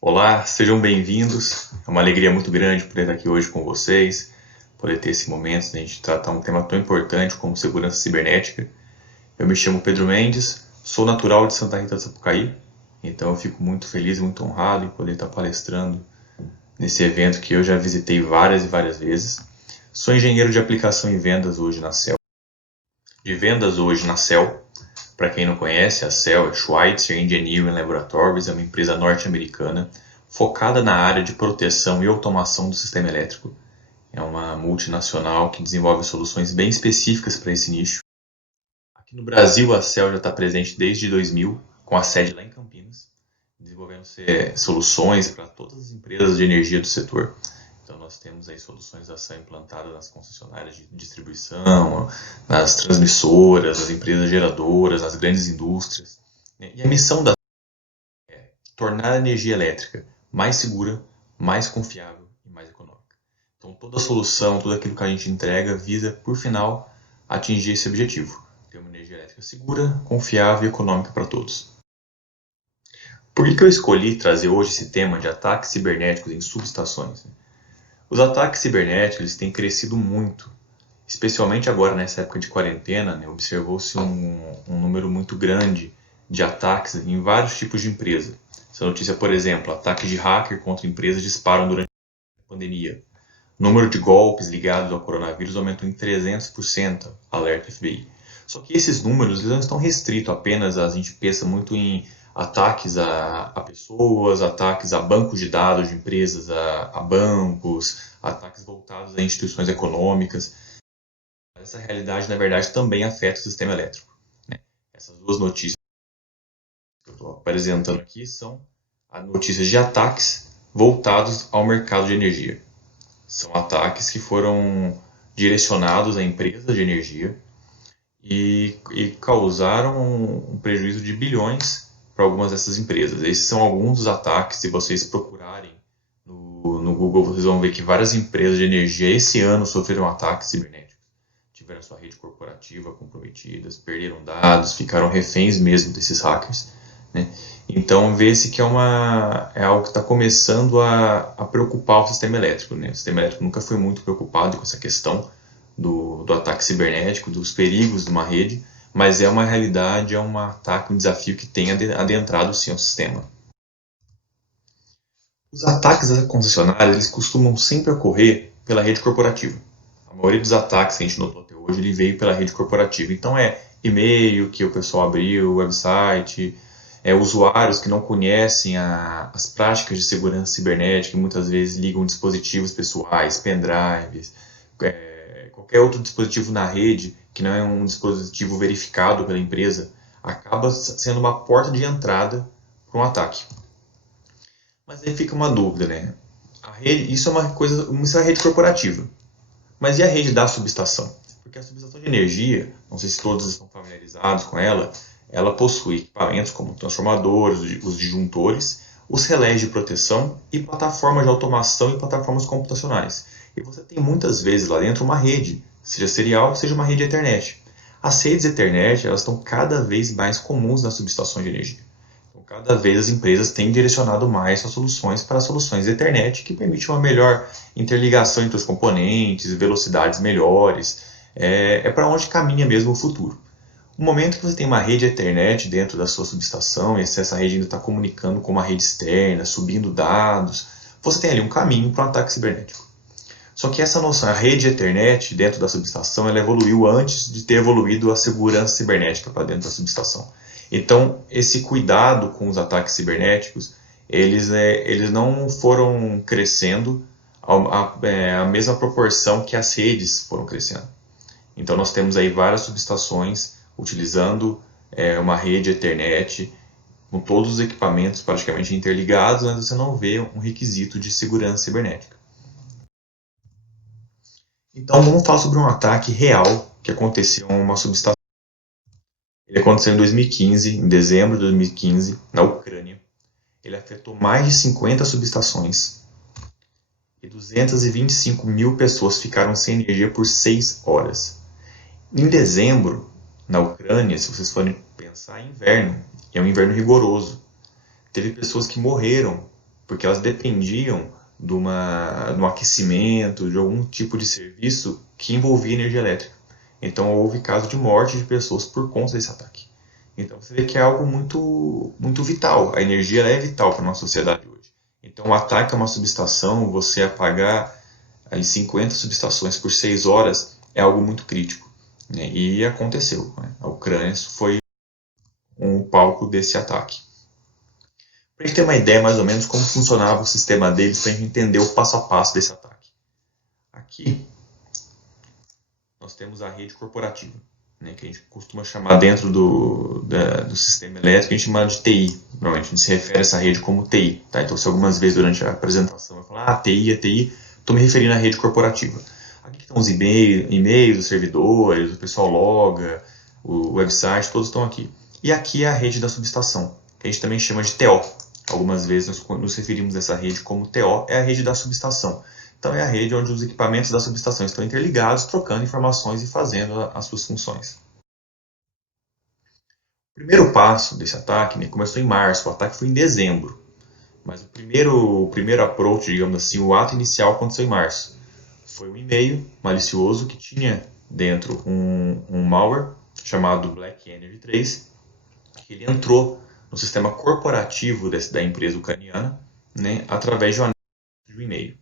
Olá, sejam bem-vindos. É uma alegria muito grande poder estar aqui hoje com vocês, poder ter esse momento de a gente tratar um tema tão importante como segurança cibernética. Eu me chamo Pedro Mendes, sou natural de Santa Rita do Sapucaí, então eu fico muito feliz e muito honrado em poder estar palestrando nesse evento que eu já visitei várias e várias vezes. Sou engenheiro de aplicação e vendas hoje na CEL. Para quem não conhece, a CEL é Schweitzer Engineering Laboratories, é uma empresa norte-americana focada na área de proteção e automação do sistema elétrico. É uma multinacional que desenvolve soluções bem específicas para esse nicho. Aqui no Brasil, a CEL já está presente desde 2000, com a sede lá em Campinas, desenvolvendo soluções para todas as empresas de energia do setor. Então nós temos aí soluções a ser implantadas nas concessionárias de distribuição, nas transmissoras, nas empresas geradoras, nas grandes indústrias. E a missão da é tornar a energia elétrica mais segura, mais confiável e mais econômica. Então toda a solução, tudo aquilo que a gente entrega visa, por final, atingir esse objetivo. Ter uma energia elétrica segura, confiável e econômica para todos. Por que eu escolhi trazer hoje esse tema de ataques cibernéticos em subestações? Os ataques cibernéticos têm crescido muito, especialmente agora nessa época de quarentena, né, observou-se um número muito grande de ataques em vários tipos de empresa. Essa notícia, por exemplo, ataques de hacker contra empresas disparam durante a pandemia. O número de golpes ligados ao coronavírus aumentou em 300%, alerta FBI. Só que esses números eles não estão restritos apenas, a gente pensa muito em ataques a pessoas, ataques a bancos de dados de empresas, a bancos, ataques voltados a instituições econômicas. Essa realidade, na verdade, também afeta o sistema elétrico, né? Essas duas notícias que eu estou apresentando aqui são as notícias de ataques voltados ao mercado de energia. São ataques que foram direcionados a empresas de energia e causaram um prejuízo de bilhões para algumas dessas empresas. Esses são alguns dos ataques. Se vocês procurarem no Google, vocês vão ver que várias empresas de energia esse ano sofreram ataques cibernéticos. Tiveram sua rede corporativa comprometida, perderam dados, ficaram reféns mesmo desses hackers, né? Então vê-se que é algo que está começando a preocupar o sistema elétrico, né? O sistema elétrico nunca foi muito preocupado com essa questão do ataque cibernético, dos perigos de uma rede, mas é uma realidade, é um ataque, um desafio que tem adentrado sim ao sistema. Os ataques das concessionárias eles costumam sempre ocorrer pela rede corporativa. A maioria dos ataques que a gente notou até hoje ele veio pela rede corporativa. Então é e-mail que o pessoal abriu, website, usuários que não conhecem as práticas de segurança cibernética e muitas vezes ligam dispositivos pessoais, pendrives, qualquer outro dispositivo na rede que não é um dispositivo verificado pela empresa, acaba sendo uma porta de entrada para um ataque. Mas aí fica uma dúvida, né? Isso é uma coisa, isso é a rede corporativa. Mas e a rede da subestação? Porque a subestação de energia, não sei se todos estão familiarizados com ela, ela possui equipamentos como transformadores, os disjuntores, os relés de proteção e plataformas de automação e plataformas computacionais. E você tem muitas vezes lá dentro uma rede, seja serial, seja uma rede Ethernet. As redes Ethernet elas estão cada vez mais comuns nas subestações de energia. Então, cada vez as empresas têm direcionado mais suas soluções para soluções Ethernet, que permitem uma melhor interligação entre os componentes, velocidades melhores. É para onde caminha mesmo o futuro. No momento que você tem uma rede Ethernet dentro da sua subestação, e se essa rede ainda está comunicando com uma rede externa, subindo dados, você tem ali um caminho para um ataque cibernético. Só que essa noção, a rede Ethernet dentro da subestação, ela evoluiu antes de ter evoluído a segurança cibernética para dentro da subestação. Então, esse cuidado com os ataques cibernéticos, eles não foram crescendo a mesma proporção que as redes foram crescendo. Então, nós temos aí várias subestações utilizando uma rede Ethernet com todos os equipamentos praticamente interligados, mas você não vê um requisito de segurança cibernética. Então vamos falar sobre um ataque real que aconteceu em uma subestação. Ele aconteceu em 2015, em dezembro de 2015, na Ucrânia. Ele afetou mais de 50 subestações e 225 mil pessoas ficaram sem energia por 6 horas. Em dezembro, na Ucrânia, se vocês forem pensar, é inverno, e é um inverno rigoroso. Teve pessoas que morreram porque elas dependiam de um aquecimento, de algum tipo de serviço que envolvia energia elétrica. Então houve caso de morte de pessoas por conta desse ataque. Então você vê que é algo muito vital. A energia é vital para a nossa sociedade hoje. Então o ataque a uma subestação, você apagar as 50 subestações por 6 horas, é algo muito crítico. Né? E aconteceu. Né? A Ucrânia foi um palco desse ataque. Para a gente ter uma ideia mais ou menos como funcionava o sistema deles, para a gente entender o passo a passo desse ataque. Aqui nós temos a rede corporativa, né, que a gente costuma chamar dentro do sistema elétrico, a gente chama de TI. Normalmente a gente se refere a essa rede como TI. Tá? Então, se algumas vezes durante a apresentação eu falar TI, TI, estou me referindo à rede corporativa. Aqui estão os e-mails, os servidores, o pessoal loga, o website, todos estão aqui. E aqui é a rede da subestação, que a gente também chama de TO. Algumas vezes nós nos referimos a essa rede como TO, é a rede da subestação. Então é a rede onde os equipamentos da subestação estão interligados, trocando informações e fazendo as suas funções. O primeiro passo desse ataque, né, começou em março, o ataque foi em dezembro. Mas o primeiro approach, digamos assim, o ato inicial aconteceu em março. Foi um e-mail malicioso que tinha dentro um malware chamado Black Energy 3, que ele entrou no sistema corporativo da empresa ucraniana, né, através de um e-mail.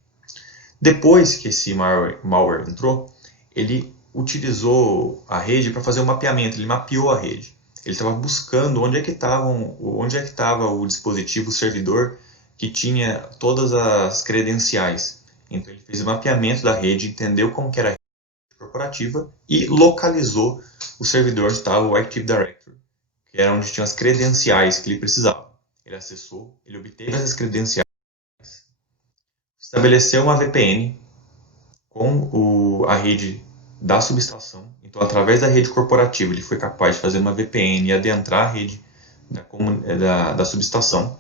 Depois que esse malware entrou, ele utilizou a rede para fazer um mapeamento, ele mapeou a rede. Ele estava buscando onde é que estava o dispositivo, o servidor, que tinha todas as credenciais. Então ele fez o mapeamento da rede, entendeu como que era a rede corporativa e localizou o servidor onde estava o Active Directory, que era onde tinha as credenciais que ele precisava. Ele acessou, ele obteve essas credenciais, estabeleceu uma VPN com a rede da subestação. Então, através da rede corporativa, ele foi capaz de fazer uma VPN e adentrar a rede da subestação.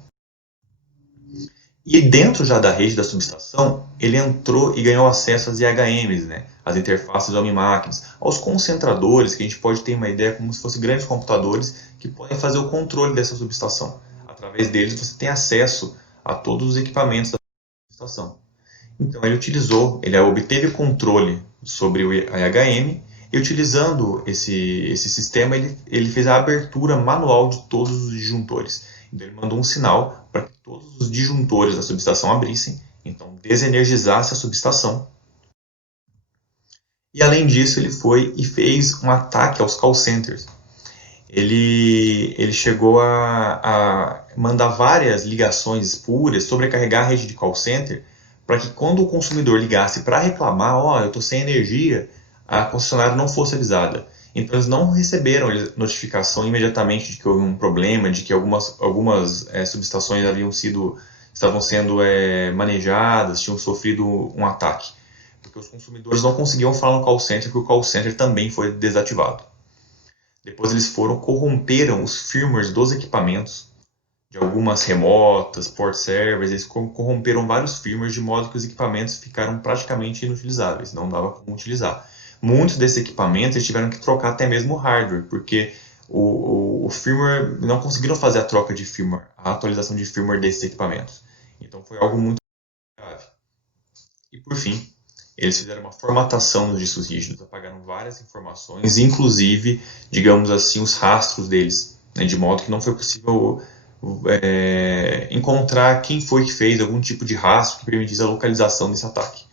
E dentro já da rede da subestação, ele entrou e ganhou acesso às IHMs, né? As interfaces homem-máquinas, aos concentradores, que a gente pode ter uma ideia como se fossem grandes computadores que podem fazer o controle dessa subestação. Através deles, você tem acesso a todos os equipamentos da subestação. Então ele obteve controle sobre o IHM e utilizando esse sistema ele fez a abertura manual de todos os disjuntores. Então ele mandou um sinal para que todos os disjuntores da subestação abrissem, então desenergizasse a subestação. E além disso ele foi e fez um ataque aos call centers. Ele chegou a mandar várias ligações espúrias, sobrecarregar a rede de call center, para que quando o consumidor ligasse para reclamar, eu estou sem energia, a concessionária não fosse avisada. Então eles não receberam notificação imediatamente de que houve um problema, de que algumas subestações estavam sendo manejadas, tinham sofrido um ataque. Porque os consumidores não conseguiam falar no call center, porque o call center também foi desativado. Depois eles corromperam os firmwares dos equipamentos, de algumas remotas, port servers, eles corromperam vários firmwares de modo que os equipamentos ficaram praticamente inutilizáveis, não dava como utilizar. Muitos desses equipamentos eles tiveram que trocar até mesmo o hardware, porque o firmware não conseguiram fazer a troca de firmware, a atualização de firmware desses equipamentos. Então foi algo muito grave. E por fim, eles fizeram uma formatação nos discos rígidos, apagaram várias informações, inclusive, digamos assim, os rastros deles, né, de modo que não foi possível encontrar quem foi que fez algum tipo de rastro que permitisse a localização desse ataque.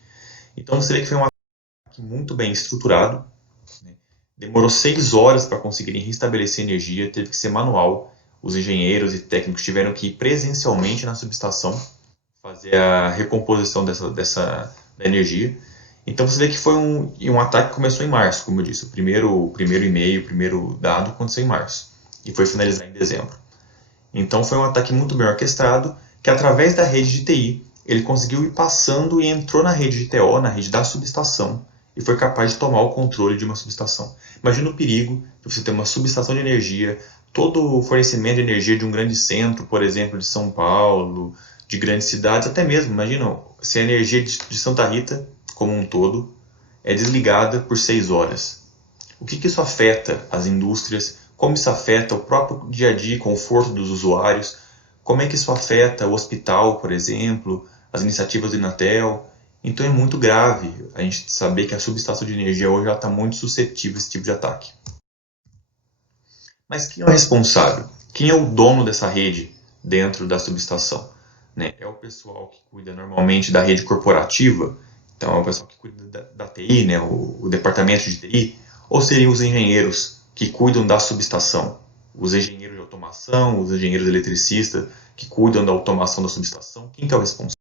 Então você vê que foi um ataque muito bem estruturado, né? Demorou 6 horas para conseguirem restabelecer energia, teve que ser manual, os engenheiros e técnicos tiveram que ir presencialmente na subestação fazer a recomposição da energia. Então você vê que foi um ataque que começou em março, como eu disse, o primeiro e-mail, o primeiro dado aconteceu em março e foi finalizado em dezembro. Então foi um ataque muito bem orquestrado, que através da rede de TI, ele conseguiu ir passando e entrou na rede de TO, na rede da subestação, e foi capaz de tomar o controle de uma subestação. Imagina o perigo de você ter uma subestação de energia, todo o fornecimento de energia de um grande centro, por exemplo, de São Paulo, de grandes cidades, até mesmo, imagina se a energia de Santa Rita, como um todo, é desligada por 6 horas. O que isso afeta as indústrias? Como isso afeta o próprio dia a dia, conforto dos usuários, como é que isso afeta o hospital, por exemplo, as iniciativas do Inatel. Então é muito grave a gente saber que a subestação de energia hoje está muito suscetível a esse tipo de ataque. Mas quem é o responsável? Quem é o dono dessa rede dentro da subestação? Né? É o pessoal que cuida normalmente da rede corporativa, então é o pessoal que cuida da TI, né? o departamento de TI, ou seriam os engenheiros que cuidam da subestação? Os engenheiros de automação, os engenheiros eletricistas que cuidam da automação da subestação, quem que é o responsável?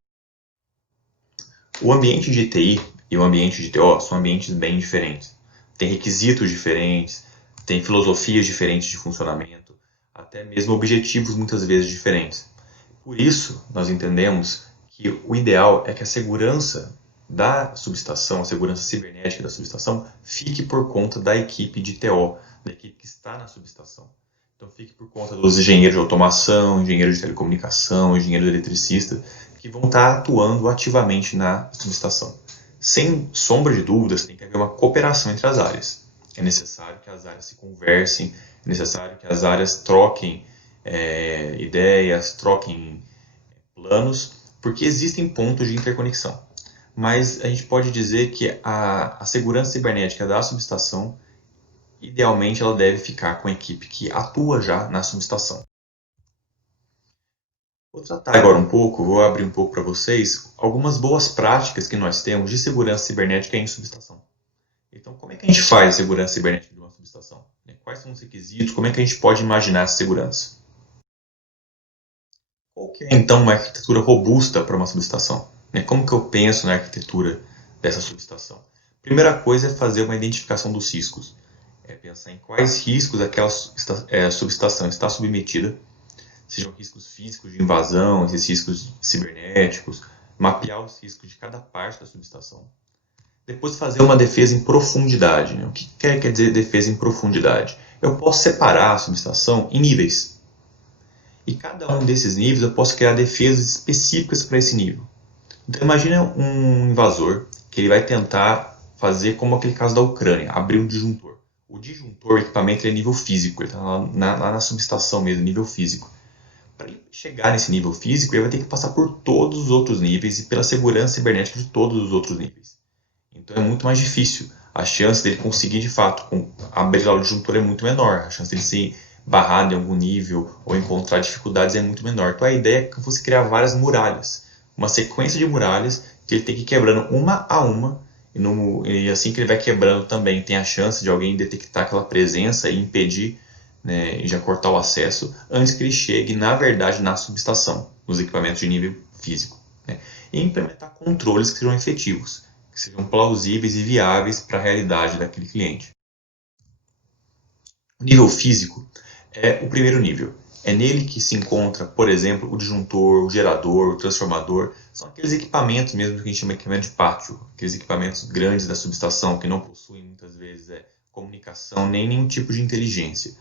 O ambiente de TI e o ambiente de TO são ambientes bem diferentes. Tem requisitos diferentes, tem filosofias diferentes de funcionamento, até mesmo objetivos muitas vezes diferentes. Por isso, nós entendemos que o ideal é que a segurança da subestação, a segurança cibernética da subestação, fique por conta da equipe de TO, da equipe que está na subestação. Então, fique por conta dos engenheiros de automação, engenheiros de telecomunicação, engenheiros eletricistas, que vão estar atuando ativamente na subestação. Sem sombra de dúvidas, tem que haver uma cooperação entre as áreas. É necessário que as áreas se conversem, é necessário que as áreas troquem ideias, troquem planos, porque existem pontos de interconexão. Mas a gente pode dizer que a segurança cibernética da subestação, idealmente, ela deve ficar com a equipe que atua já na subestação. Vou tratar agora um pouco, vou abrir um pouco para vocês algumas boas práticas que nós temos de segurança cibernética em subestação. Então, como é que a gente faz a segurança cibernética de uma subestação? Quais são os requisitos? Como é que a gente pode imaginar essa segurança? Qual que é, então, uma arquitetura robusta para uma subestação? Como que eu penso na arquitetura dessa subestação? Primeira coisa é fazer uma identificação dos riscos. É pensar em quais riscos aquela subestação está submetida, sejam riscos físicos de invasão, esses riscos cibernéticos, mapear os riscos de cada parte da subestação. Depois fazer uma defesa em profundidade. O que quer dizer defesa em profundidade? Eu posso separar a subestação em níveis. E cada um desses níveis eu posso criar defesas específicas para esse nível. Então imagine um invasor que ele vai tentar fazer como aquele caso da Ucrânia, abrir um disjuntor. O disjuntor, o equipamento, é nível físico, ele está lá na subestação mesmo, nível físico. Para ele chegar nesse nível físico, ele vai ter que passar por todos os outros níveis e pela segurança cibernética de todos os outros níveis. Então é muito mais difícil. A chance dele conseguir, de fato, abrir lá o disjuntor é muito menor. A chance dele ser barrado em algum nível ou encontrar dificuldades é muito menor. Então a ideia é que você criar várias muralhas. Uma sequência de muralhas que ele tem que ir quebrando uma a uma. E assim que ele vai quebrando também, tem a chance de alguém detectar aquela presença e impedir, né, e já cortar o acesso antes que ele chegue, na verdade, na subestação, nos equipamentos de nível físico. Né? E implementar controles que sejam efetivos, que sejam plausíveis e viáveis para a realidade daquele cliente. O nível físico é o primeiro nível. É nele que se encontra, por exemplo, o disjuntor, o gerador, o transformador. São aqueles equipamentos mesmo que a gente chama de equipamento de pátio, aqueles equipamentos grandes da subestação que não possuem muitas vezes comunicação nem nenhum tipo de inteligência.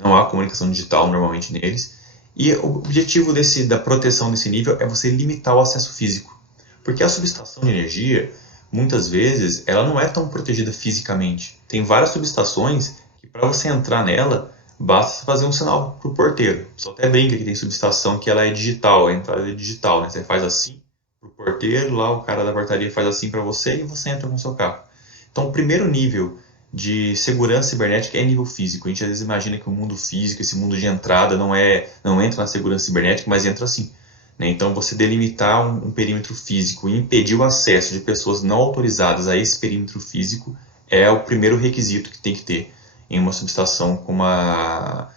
Não há comunicação digital normalmente neles. E o objetivo da proteção desse nível é você limitar o acesso físico. Porque a subestação de energia, muitas vezes, ela não é tão protegida fisicamente. Tem várias subestações que para você entrar nela, basta fazer um sinal para o porteiro. Só até brinca que tem subestação que ela é digital, a entrada é digital. Né? Você faz assim para o porteiro, lá o cara da portaria faz assim para você e você entra com o seu carro. Então o primeiro nível de segurança cibernética é nível físico. A gente às vezes imagina que o mundo físico, esse mundo de entrada, não entra na segurança cibernética, mas entra assim. Né? Então você delimitar um perímetro físico e impedir o acesso de pessoas não autorizadas a esse perímetro físico é o primeiro requisito que tem que ter em uma subestação com uma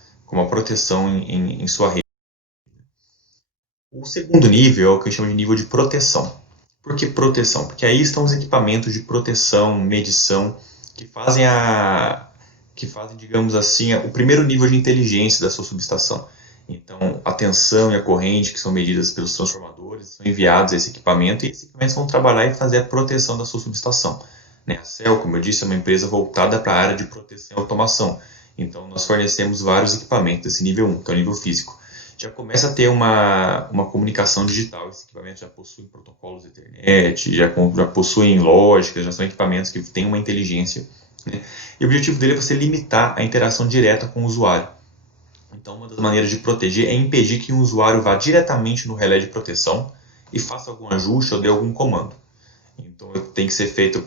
proteção em sua rede. O segundo nível é o que a gente chama de nível de proteção. Por que proteção? Porque aí estão os equipamentos de proteção, medição, que fazem, digamos assim, o primeiro nível de inteligência da sua subestação. Então, a tensão e a corrente, que são medidas pelos transformadores, são enviados a esse equipamento e esses equipamentos vão trabalhar e fazer a proteção da sua subestação. A CEL, como eu disse, é uma empresa voltada para a área de proteção e automação. Então, nós fornecemos vários equipamentos desse nível 1, que é o nível físico. Já começa a ter uma comunicação digital. Esses equipamentos já possuem protocolos Ethernet, já possuem lógica, já são equipamentos que têm uma inteligência. Né? E o objetivo dele é você limitar a interação direta com o usuário. Então, uma das maneiras de proteger é impedir que um usuário vá diretamente no relé de proteção e faça algum ajuste ou dê algum comando. Então, tem que ser feito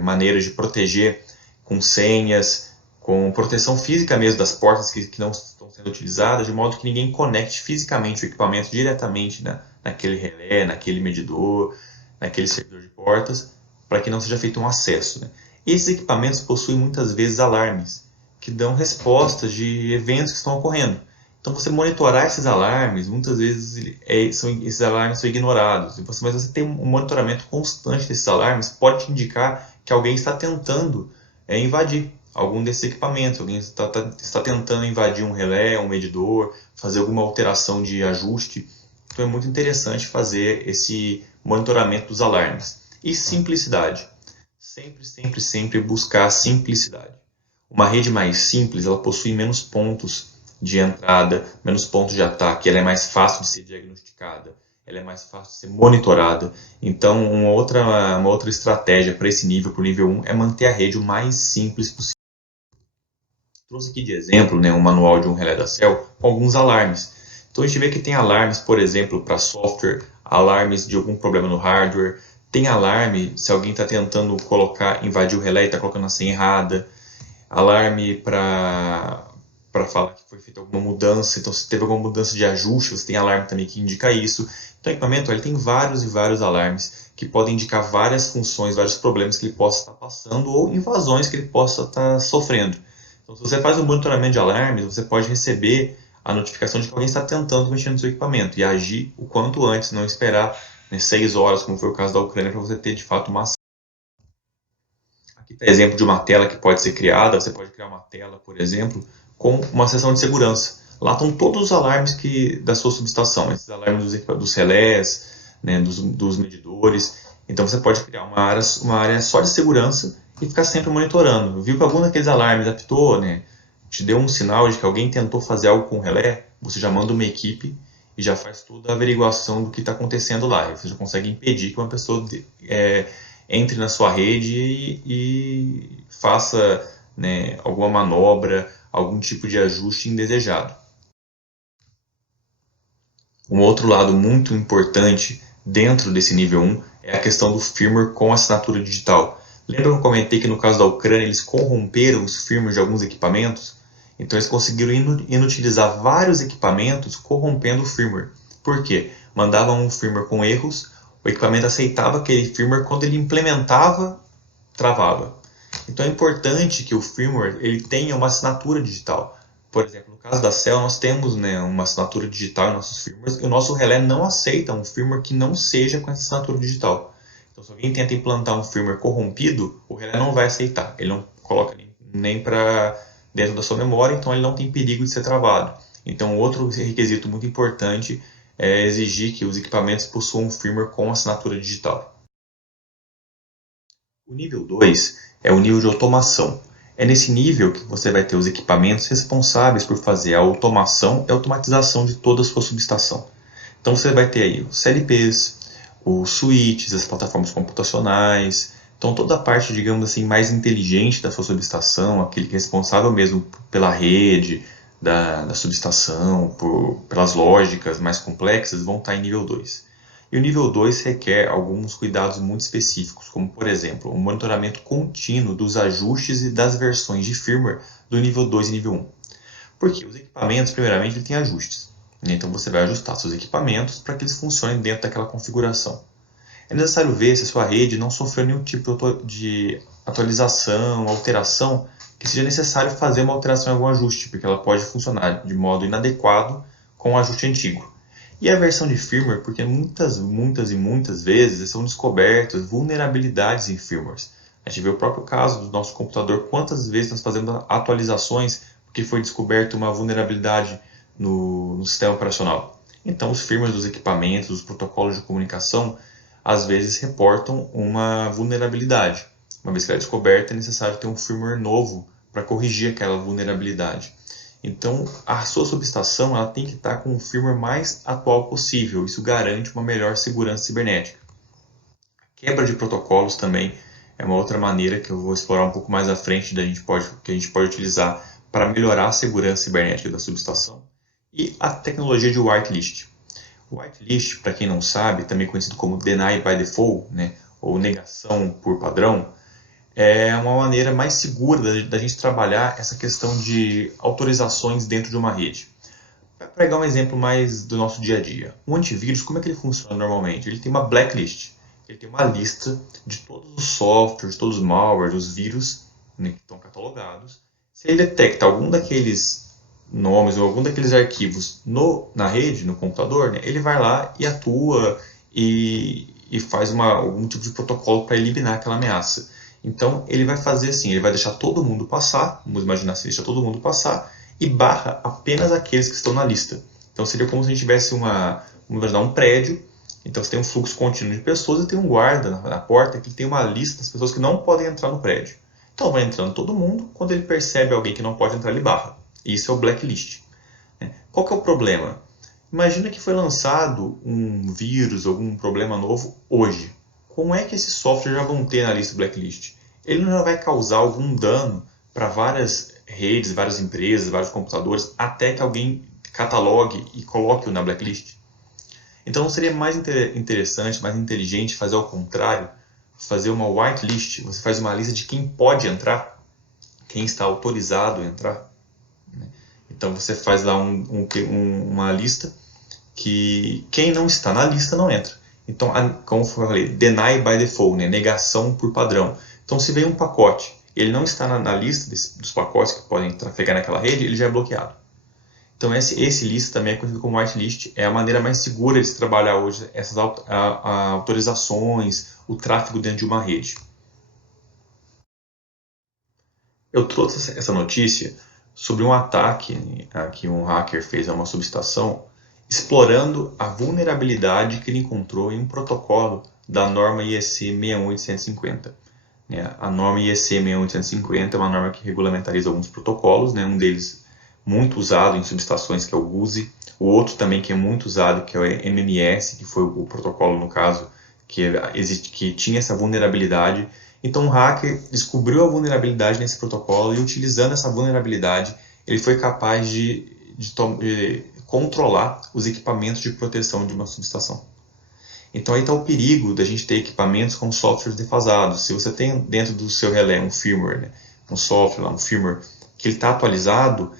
maneiras de proteger com senhas, com proteção física mesmo das portas que não estão sendo utilizadas, de modo que ninguém conecte fisicamente o equipamento diretamente naquele relé, naquele medidor, naquele servidor de portas, para que não seja feito um acesso. Né? Esses equipamentos possuem muitas vezes alarmes, que dão respostas de eventos que estão ocorrendo. Então, você monitorar esses alarmes, muitas vezes esses alarmes são ignorados, mas você tem um monitoramento constante desses alarmes, pode te indicar que alguém está tentando invadir algum desses equipamentos, alguém está tentando invadir um relé, um medidor, fazer alguma alteração de ajuste. Então, é muito interessante fazer esse monitoramento dos alarmes. E simplicidade. Sempre, sempre, sempre buscar simplicidade. Uma rede mais simples, ela possui menos pontos de entrada, menos pontos de ataque, ela é mais fácil de ser diagnosticada, ela é mais fácil de ser monitorada. Então, uma outra estratégia para esse nível, para o nível 1, é manter a rede o mais simples possível. Trouxe aqui de exemplo, né, um manual de um relé da Cell com alguns alarmes. Então, a gente vê que tem alarmes, por exemplo, para software, alarmes de algum problema no hardware, tem alarme se alguém está tentando invadir o relé e está colocando a senha errada, alarme para falar que foi feita alguma mudança, então se teve alguma mudança de ajuste, você tem alarme também que indica isso. Então o equipamento ele tem vários e vários alarmes que podem indicar várias funções, vários problemas que ele possa estar passando ou invasões que ele possa estar sofrendo. Então se você faz um monitoramento de alarmes, você pode receber a notificação de que alguém está tentando mexer no seu equipamento e agir o quanto antes, não esperar 6 horas, como foi o caso da Ucrânia, para você ter de fato uma ação. Aqui está exemplo de uma tela que pode ser criada. Você pode criar uma tela, por exemplo, com uma seção de segurança. Lá estão todos os alarmes da sua subestação, esses alarmes dos relés, né, dos medidores. Então você pode criar uma área só de segurança e ficar sempre monitorando. Viu que algum daqueles alarmes apitou, né, te deu um sinal de que alguém tentou fazer algo com o relé, você já manda uma equipe e já faz toda a averiguação do que está acontecendo lá. E você já consegue impedir que uma pessoa entre na sua rede e faça, né, alguma manobra, algum tipo de ajuste indesejado. Um outro lado muito importante dentro desse nível 1 é a questão do firmware com assinatura digital. Lembra que eu comentei que no caso da Ucrânia eles corromperam os firmwares de alguns equipamentos? Então eles conseguiram inutilizar vários equipamentos corrompendo o firmware. Por quê? Mandavam um firmware com erros, o equipamento aceitava aquele firmware, quando ele implementava, travava. Então é importante que o firmware ele tenha uma assinatura digital. Por exemplo, no caso da Cell, nós temos, né, uma assinatura digital em nossos firmwares e o nosso relé não aceita um firmware que não seja com essa assinatura digital. Então, se alguém tenta implantar um firmware corrompido, o relé não vai aceitar. Ele não coloca nem para dentro da sua memória, então ele não tem perigo de ser travado. Então, outro requisito muito importante é exigir que os equipamentos possuam um firmware com assinatura digital. O nível 2 é o nível de automação. É nesse nível que você vai ter os equipamentos responsáveis por fazer a automação e automatização de toda a sua subestação. Então você vai ter aí os CLPs, os switches, as plataformas computacionais, então toda a parte, digamos assim, mais inteligente da sua subestação, aquele que é responsável mesmo pela rede da subestação, pelas lógicas mais complexas, vão estar em nível 2. E o nível 2 requer alguns cuidados muito específicos, como, por exemplo, um monitoramento contínuo dos ajustes e das versões de firmware do nível 2 e nível 1. Porque os equipamentos, primeiramente, ele tem ajustes. Então você vai ajustar seus equipamentos para que eles funcionem dentro daquela configuração. É necessário ver se a sua rede não sofreu nenhum tipo de atualização, alteração, que seja necessário fazer uma alteração em algum ajuste, porque ela pode funcionar de modo inadequado com o ajuste antigo. E a versão de firmware, porque muitas vezes são descobertas vulnerabilidades em firmwares. A gente vê o próprio caso do nosso computador, quantas vezes nós fazemos atualizações porque foi descoberta uma vulnerabilidade no sistema operacional. Então, os firmwares dos equipamentos, os protocolos de comunicação, às vezes reportam uma vulnerabilidade. Uma vez que ela é descoberta, é necessário ter um firmware novo para corrigir aquela vulnerabilidade. Então, a sua subestação ela tem que estar com o firmware mais atual possível. Isso garante uma melhor segurança cibernética. Quebra de protocolos também é uma outra maneira que eu vou explorar um pouco mais à frente que a gente pode utilizar para melhorar a segurança cibernética da subestação, e a tecnologia de whitelist. O whitelist, para quem não sabe, também conhecido como Deny by Default, né, ou negação por padrão, é uma maneira mais segura da gente trabalhar essa questão de autorizações dentro de uma rede. Para pegar um exemplo mais do nosso dia a dia, o antivírus, como é que ele funciona normalmente? Ele tem uma blacklist, ele tem uma lista de todos os softwares, todos os malwares, os vírus, né, que estão catalogados. Se ele detecta algum daqueles nomes ou algum daqueles arquivos na rede, no computador, né, ele vai lá e atua e faz algum tipo de protocolo para eliminar aquela ameaça. Então ele vai fazer assim, ele vai deixar todo mundo passar, vamos imaginar se deixa todo mundo passar, e barra apenas aqueles que estão na lista. Então seria como se a gente tivesse vamos imaginar um prédio, então você tem um fluxo contínuo de pessoas e tem um guarda na porta que tem uma lista das pessoas que não podem entrar no prédio. Então vai entrando todo mundo, quando ele percebe alguém que não pode entrar, ele barra. Isso é o blacklist. Qual que é o problema? Imagina que foi lançado um vírus, algum problema novo hoje. Como é que esses softwares já vão ter na lista blacklist? Ele não vai causar algum dano para várias redes, várias empresas, vários computadores, até que alguém catalogue e coloque-o na blacklist? Então não seria mais interessante, mais inteligente fazer ao contrário, fazer uma whitelist? Você faz uma lista de quem pode entrar, quem está autorizado a entrar. Então você faz lá uma lista que quem não está na lista não entra. Então, como eu falei, deny by default, né? Negação por padrão. Então, se vem um pacote, ele não está na lista dos pacotes que podem trafegar naquela rede, ele já é bloqueado. Então, esse lista também é conhecido como whitelist. É a maneira mais segura de se trabalhar hoje essas autorizações, o tráfego dentro de uma rede. Eu trouxe essa notícia sobre um ataque que um hacker fez a uma subestação, explorando a vulnerabilidade que ele encontrou em um protocolo da norma IEC 61850. A norma IEC 61850 é uma norma que regulamentariza alguns protocolos, um deles muito usado em subestações, que é o GUSI, o outro também que é muito usado, que é o MMS, que foi o protocolo, no caso, que tinha essa vulnerabilidade. Então o hacker descobriu a vulnerabilidade nesse protocolo e, utilizando essa vulnerabilidade, ele foi capaz de controlar os equipamentos de proteção de uma subestação. Então aí está o perigo da gente ter equipamentos com softwares defasados. Se você tem dentro do seu relé um firmware, um software, um firmware que ele está atualizado,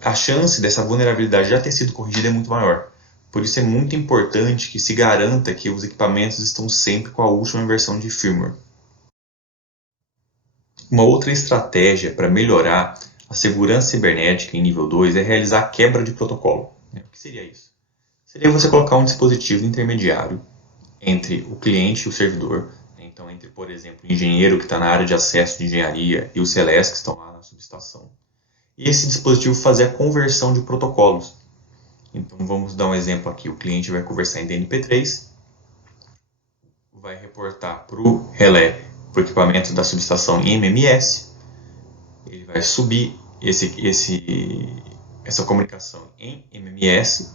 a chance dessa vulnerabilidade já ter sido corrigida é muito maior. Por isso é muito importante que se garanta que os equipamentos estão sempre com a última versão de firmware. Uma outra estratégia para melhorar a segurança cibernética em nível 2 é realizar a quebra de protocolo. O que seria isso? Seria você colocar um dispositivo intermediário entre o cliente e o servidor. Então, entre, por exemplo, o engenheiro que está na área de acesso de engenharia e os relés que estão lá na subestação. E esse dispositivo fazer a conversão de protocolos. Então, vamos dar um exemplo aqui. O cliente vai conversar em DNP3, vai reportar para o relé, para o equipamento da subestação em MMS. Ele vai subir essa comunicação em MMS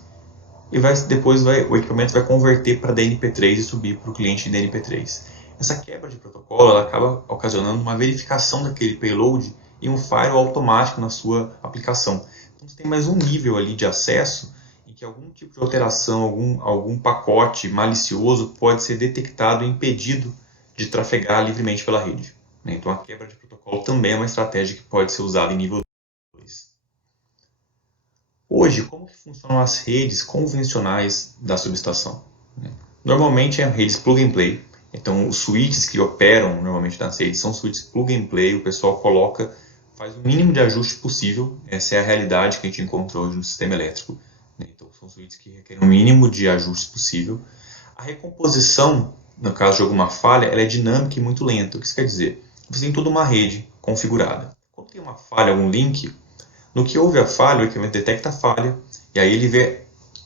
e depois o equipamento vai converter para DNP3 e subir para o cliente em DNP3. Essa quebra de protocolo ela acaba ocasionando uma verificação daquele payload e um firewall automático na sua aplicação. Então, você tem mais um nível ali de acesso em que algum tipo de alteração, algum pacote malicioso pode ser detectado e impedido de trafegar livremente pela rede. Então, a quebra de protocolo também é uma estratégia que pode ser usada em nível 2. Hoje, como que funcionam as redes convencionais da subestação? Normalmente, é redes plug and play. Então, os switches que operam normalmente nas redes são switches plug and play. O pessoal faz o mínimo de ajuste possível. Essa é a realidade que a gente encontrou hoje no sistema elétrico. Então, são switches que requerem o mínimo de ajuste possível. A recomposição, no caso de alguma falha, ela é dinâmica e muito lenta. O que isso quer dizer? Você tem toda uma rede configurada. Quando tem uma falha, um link, no que houve a falha, o equipamento detecta a falha, e aí ele vê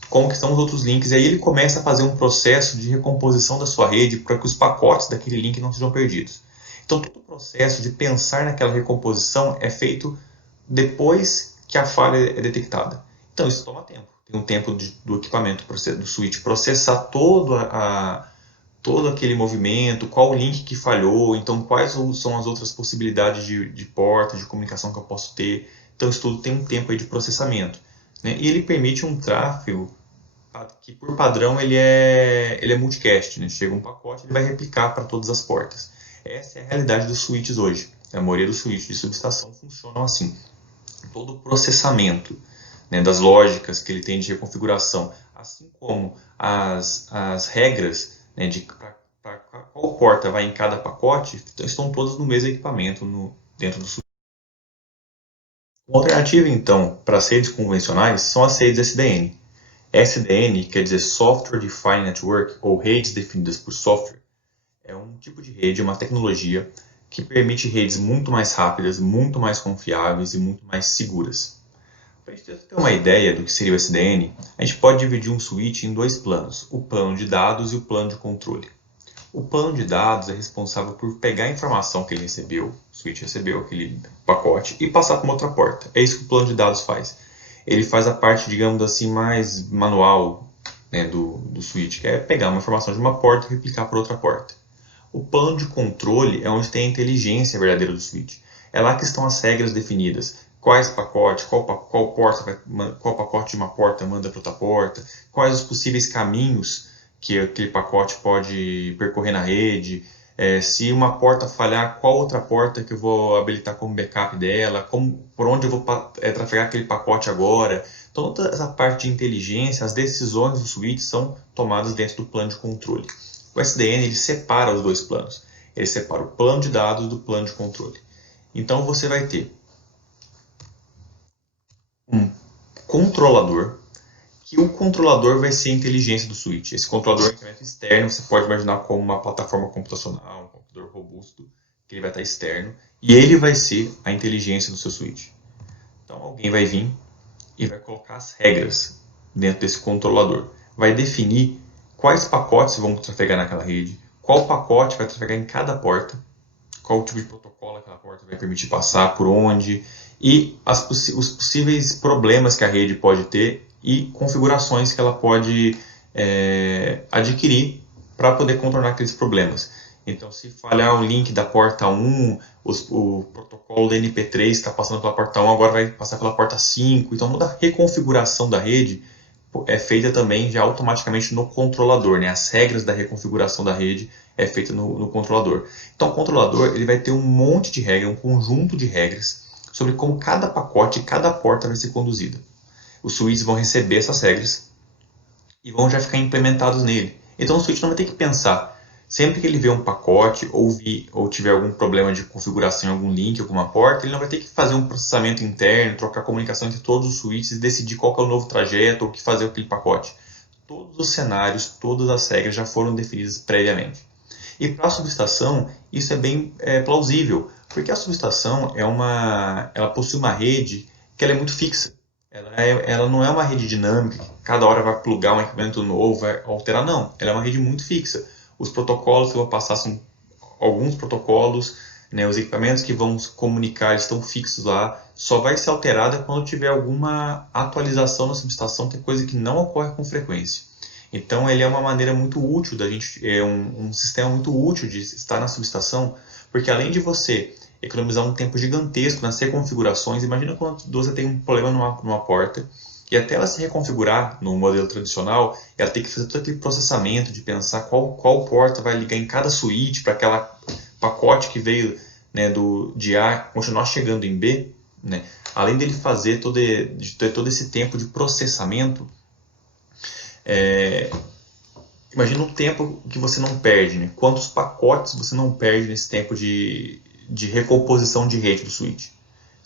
como que estão os outros links, e aí ele começa a fazer um processo de recomposição da sua rede para que os pacotes daquele link não sejam perdidos. Então, todo o processo de pensar naquela recomposição é feito depois que a falha é detectada. Então, isso toma tempo. Tem um tempo do equipamento, do switch, processar todo aquele movimento, qual o link que falhou, então quais são as outras possibilidades de porta, de comunicação que eu posso ter. Então isso tudo tem um tempo aí de processamento, né? E ele permite um tráfego que por padrão ele é multicast, né? Chega um pacote, ele vai replicar para todas as portas. Essa é a realidade dos switches hoje. A maioria dos switches de subestação funcionam assim. Todo o processamento, né, das lógicas que ele tem de reconfiguração, assim como as regras, né, de para qual porta vai em cada pacote, estão todas no mesmo equipamento dentro do switch. Uma alternativa, então, para as redes convencionais são as redes SDN. SDN quer dizer Software Defined Network, ou redes definidas por software. É um tipo de rede, uma tecnologia que permite redes muito mais rápidas, muito mais confiáveis e muito mais seguras. Para a gente ter uma ideia do que seria o SDN, a gente pode dividir um switch em dois planos, o plano de dados e o plano de controle. O plano de dados é responsável por pegar a informação que ele recebeu, o switch recebeu aquele pacote, e passar para uma outra porta. É isso que o plano de dados faz. Ele faz a parte, digamos assim, mais manual, né, do switch, que é pegar uma informação de uma porta e replicar para outra porta. O plano de controle é onde tem a inteligência verdadeira do switch. É lá que estão as regras definidas. Quais pacotes, qual pacote de uma porta manda para outra porta, quais os possíveis caminhos que aquele pacote pode percorrer na rede, se uma porta falhar, qual outra porta que eu vou habilitar como backup dela, por onde eu vou trafegar aquele pacote agora. Então, toda essa parte de inteligência, as decisões do switch são tomadas dentro do plano de controle. O SDN ele separa os dois planos. Ele separa o plano de dados do plano de controle. Então você vai ter um controlador, que o controlador vai ser a inteligência do switch. Esse controlador é um equipamento externo, você pode imaginar como uma plataforma computacional, um computador robusto, que ele vai estar externo, e ele vai ser a inteligência do seu switch. Então alguém vai vir e vai colocar as regras dentro desse controlador. Vai definir quais pacotes vão trafegar naquela rede, qual pacote vai trafegar em cada porta, qual tipo de protocolo aquela porta vai permitir passar, por onde, e os possíveis problemas que a rede pode ter e configurações que ela pode adquirir para poder contornar aqueles problemas. Então, se falhar o link da porta 1, o protocolo da NP3 está passando pela porta 1, agora vai passar pela porta 5. Então, toda a reconfiguração da rede é feita também já automaticamente no controlador, né? As regras da reconfiguração da rede é feita no controlador. Então, o controlador ele vai ter um monte de regras, um conjunto de regras sobre como cada pacote e cada porta vai ser conduzida. Os switches vão receber essas regras e vão já ficar implementados nele. Então, o switch não vai ter que pensar. Sempre que ele vê um pacote ou tiver algum problema de configuração em algum link, alguma porta, ele não vai ter que fazer um processamento interno, trocar comunicação entre todos os switches e decidir qual é o novo trajeto ou o que fazer com aquele pacote. Todos os cenários, todas as regras já foram definidas previamente. E para a subestação, isso é bem plausível, porque a subestação ela possui uma rede que ela é muito fixa. Ela não é uma rede dinâmica, que cada hora vai plugar um equipamento novo, vai alterar, não. Ela é uma rede muito fixa. Os protocolos que eu vou passar são alguns protocolos, né, os equipamentos que vão se comunicar estão fixos lá, só vai ser alterada quando tiver alguma atualização na subestação, que é coisa que não ocorre com frequência. Então ele é uma maneira muito útil da gente, é um sistema muito útil de estar na subestação, porque além de você economizar um tempo gigantesco nas reconfigurações, imagina quando você tem um problema numa porta, e até ela se reconfigurar no modelo tradicional, ela tem que fazer todo aquele processamento de pensar qual porta vai ligar em cada switch para aquele pacote que veio, né, de A continuar chegando em B. Né? Além dele fazer de ter todo esse tempo de processamento, imagina o tempo que você não perde, né? Quantos pacotes você não perde nesse tempo de recomposição de rede do switch.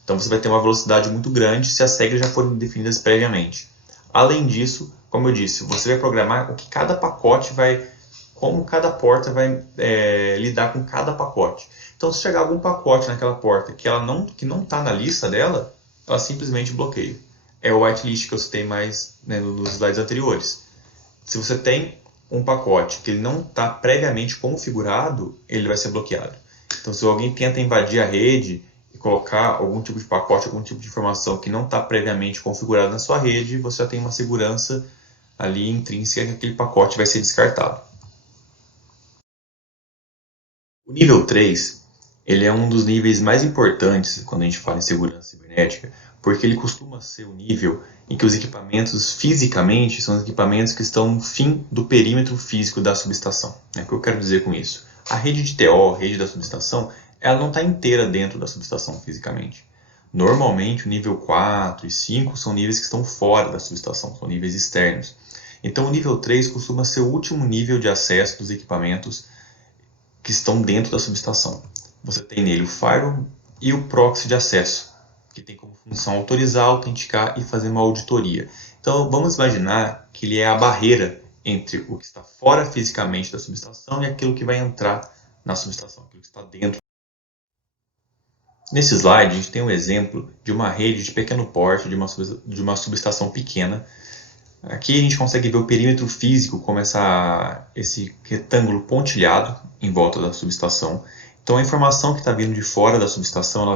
Então você vai ter uma velocidade muito grande se as regras já forem definidas previamente. Além disso, como eu disse, você vai programar o que cada pacote como cada porta vai lidar com cada pacote. Então se chegar algum pacote naquela porta que não está na lista dela, ela simplesmente bloqueia. É o whitelist que eu citei mais, né, nos slides anteriores. Se você tem um pacote que ele não está previamente configurado, ele vai ser bloqueado. Então se alguém tenta invadir a rede e colocar algum tipo de pacote, algum tipo de informação que não está previamente configurado na sua rede, você já tem uma segurança ali intrínseca que aquele pacote vai ser descartado. O nível 3, ele é um dos níveis mais importantes quando a gente fala em segurança cibernética, porque ele costuma ser o nível em que os equipamentos fisicamente são os equipamentos que estão no fim do perímetro físico da subestação. O que eu quero dizer com isso? A rede de TO, a rede da subestação, ela não está inteira dentro da subestação fisicamente. Normalmente o nível 4 e 5 são níveis que estão fora da subestação, são níveis externos. Então o nível 3 costuma ser o último nível de acesso dos equipamentos que estão dentro da subestação. Você tem nele o firewall e o proxy de acesso, que tem como função autorizar, autenticar e fazer uma auditoria. Então vamos imaginar que ele é a barreira entre o que está fora fisicamente da subestação e aquilo que vai entrar na subestação, aquilo que está dentro. Nesse slide a gente tem um exemplo de uma rede de pequeno porte, de uma subestação pequena. Aqui a gente consegue ver o perímetro físico como esse retângulo pontilhado em volta da subestação. Então a informação que está vindo de fora da subestação,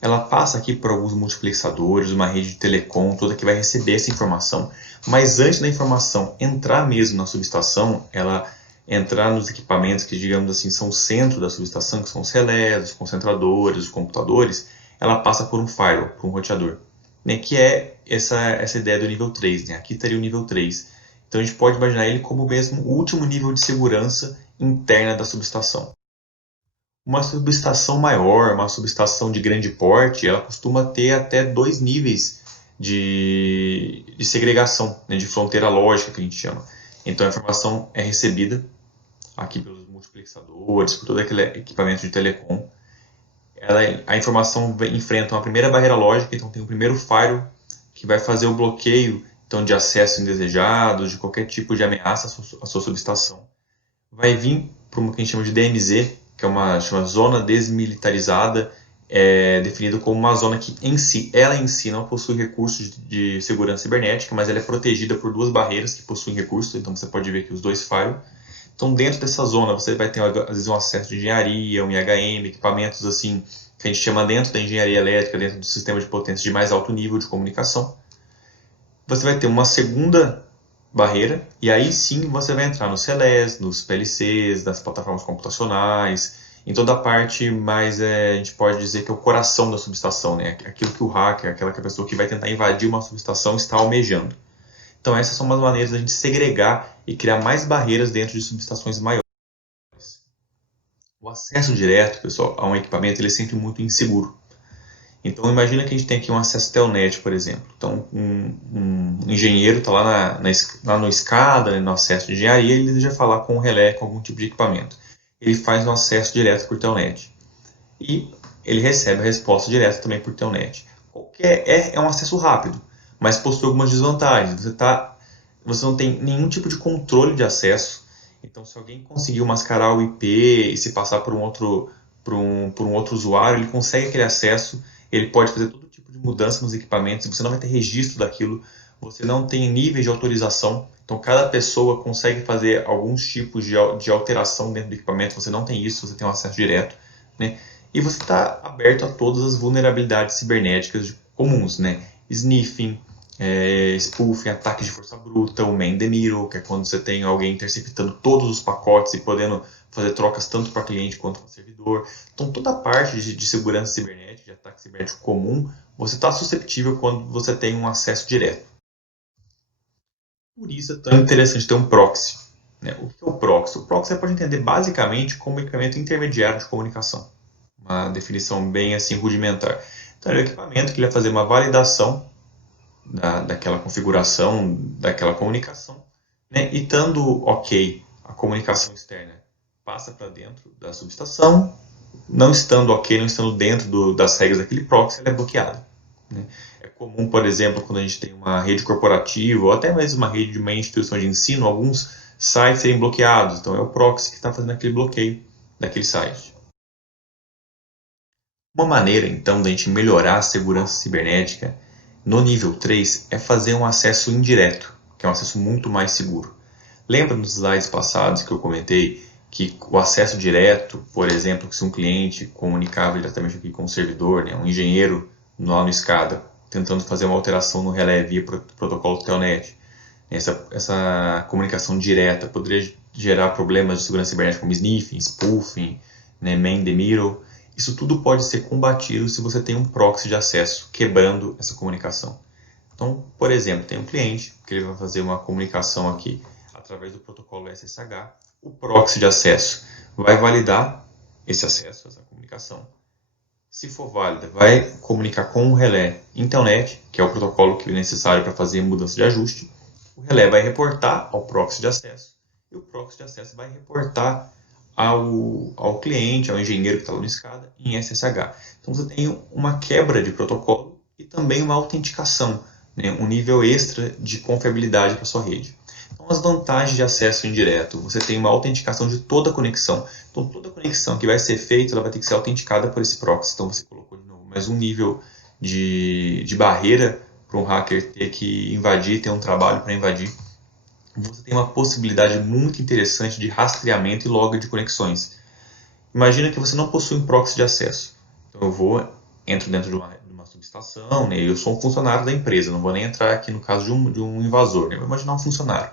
ela passa aqui por alguns multiplexadores, uma rede de telecom toda que vai receber essa informação. Mas antes da informação entrar mesmo na subestação, ela entrar nos equipamentos que, digamos assim, são o centro da subestação, que são os relés, os concentradores, os computadores, ela passa por um firewall, por um roteador, que é essa ideia do nível 3. Aqui estaria o nível 3. Então a gente pode imaginar ele como mesmo o último nível de segurança interna da subestação. Uma subestação maior, uma subestação de grande porte, ela costuma ter até 2 níveis de segregação, de fronteira lógica, que a gente chama. Então a informação é recebida aqui pelos multiplexadores, por todo aquele equipamento de telecom. A informação enfrenta uma primeira barreira lógica, então tem o primeiro firewall que vai fazer o bloqueio então, de acesso indesejado, de qualquer tipo de ameaça à sua subestação. Vai vir para o que a gente chama de DMZ, que é uma zona desmilitarizada, definida como uma zona que ela em si não possui recursos de segurança cibernética, mas ela é protegida por 2 barreiras que possuem recursos, então você pode ver aqui os 2 firewalls. Então dentro dessa zona você vai ter às vezes um acesso de engenharia, um IHM, equipamentos assim que a gente chama dentro da engenharia elétrica, dentro do sistema de potência de mais alto nível de comunicação. Você vai ter uma segunda barreira, e aí sim você vai entrar nos relés, nos PLCs, nas plataformas computacionais, em toda a parte mais, a gente pode dizer que é o coração da subestação, aquilo que o hacker, aquela pessoa que vai tentar invadir uma subestação está almejando. Então essas são umas maneiras da gente segregar e criar mais barreiras dentro de subestações maiores. O acesso direto, pessoal, a um equipamento ele é sempre muito inseguro. Então imagina que a gente tem aqui um acesso telnet, por exemplo. Então um engenheiro está lá no SCADA, no acesso de engenharia, ele deseja falar com um relé, com algum tipo de equipamento. Ele faz um acesso direto por telnet. E ele recebe a resposta direta também por telnet. É um acesso rápido, mas possui algumas desvantagens. Você não tem nenhum tipo de controle de acesso. Então se alguém conseguir mascarar o IP e se passar por um outro usuário, ele consegue aquele acesso. Ele pode fazer todo tipo de mudança nos equipamentos, você não vai ter registro daquilo, você não tem níveis de autorização, então cada pessoa consegue fazer alguns tipos de alteração dentro do equipamento, você não tem isso, você tem um acesso direto, e você está aberto a todas as vulnerabilidades cibernéticas comuns, sniffing, spoofing, ataques de força bruta, o man in the middle, que é quando você tem alguém interceptando todos os pacotes e podendo fazer trocas tanto para cliente quanto para servidor. Então toda a parte de segurança cibernética, de ataque cibernético comum, você está susceptível quando você tem um acesso direto. Por isso é tão interessante ter um proxy. O que é o proxy? O proxy você pode entender basicamente como um equipamento intermediário de comunicação. Uma definição bem assim rudimentar. Então é um equipamento que vai fazer uma validação daquela configuração, daquela comunicação, e estando ok a comunicação externa passa para dentro da subestação, não estando ok, não estando dentro das regras daquele proxy, ela é bloqueada. É comum, por exemplo, quando a gente tem uma rede corporativa ou até mesmo uma rede de uma instituição de ensino, alguns sites serem bloqueados. Então é o proxy que está fazendo aquele bloqueio daquele site. Uma maneira, então, da gente melhorar a segurança cibernética no nível 3 é fazer um acesso indireto, que é um acesso muito mais seguro. Lembra nos slides passados que eu comentei que o acesso direto, por exemplo, que se um cliente comunicava diretamente aqui com o servidor, um engenheiro lá no SCADA, tentando fazer uma alteração no relé via protocolo telnet, essa comunicação direta poderia gerar problemas de segurança cibernética como sniffing, spoofing, man in the middle. Isso tudo pode ser combatido se você tem um proxy de acesso quebrando essa comunicação. Então, por exemplo, tem um cliente que ele vai fazer uma comunicação aqui através do protocolo SSH. O proxy de acesso vai validar esse acesso, essa comunicação. Se for válida, vai comunicar com o relé Internet, que é o protocolo que é necessário para fazer mudança de ajuste. O relé vai reportar ao proxy de acesso e o proxy de acesso vai reportar ao cliente, ao engenheiro que está lá no SCADA, em SSH. Então você tem uma quebra de protocolo e também uma autenticação, né, um nível extra de confiabilidade para a sua rede. Então as vantagens de acesso indireto, você tem uma autenticação de toda a conexão. Então toda a conexão que vai ser feita, ela vai ter que ser autenticada por esse proxy. Então você colocou de novo mais um nível de barreira para um hacker ter que invadir, ter um trabalho para invadir. Você tem uma possibilidade muito interessante de rastreamento e log de conexões. Imagina que você não possui um proxy de acesso. Então eu entro dentro de uma subestação, né? Eu sou um funcionário da empresa, não vou nem entrar aqui no caso de um invasor, né? Vou imaginar um funcionário.